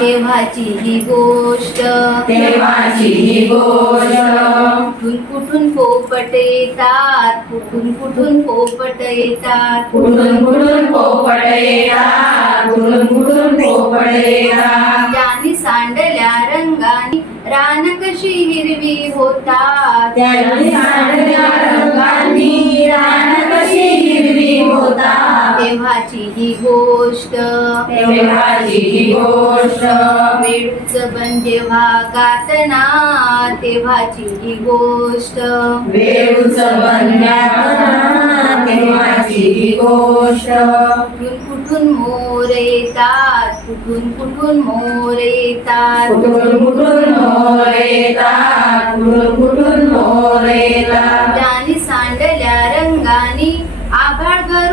तेव्हाची ही गोष्ट तेव्हाची ही गोष्ट. कुठून कुठून पोपट येतात कुठून कुठून पोपट येतात कुठून कुठून पोपट येतात कुठून कुठून पोपट येतात ज्यानी सांडल्या रंगानी रान कशी हिरवी होतात. त्यांनी सांडल्या रंगांनी रान कशी हिरवी होता तेव्हाची ही गोष्ट. तेव्हाची ही गोष्ट. वेळूच बन जेव्हा गातना तेव्हाची ही गोष्ट. वेळूचं बंध्यापणा तेव्हाची ही गोष्ट. कुठून कुठून मोर येतात कुठून कुठून मोर येतात. कुठून कुठून मोर येतात कुठून कुठून मोर येतात.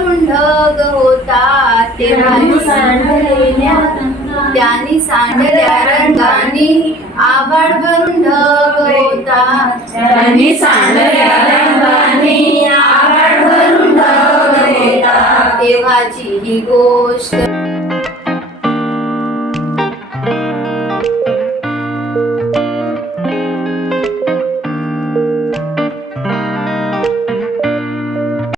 भरून ढग तेव्हाची त्यांनी सांडल्या रंगानी आभाळ भरून ढग होतात त्यांनी सांडल्या रंगाने आभाळ भरून ढग येतात तेव्हाची ही गोष्ट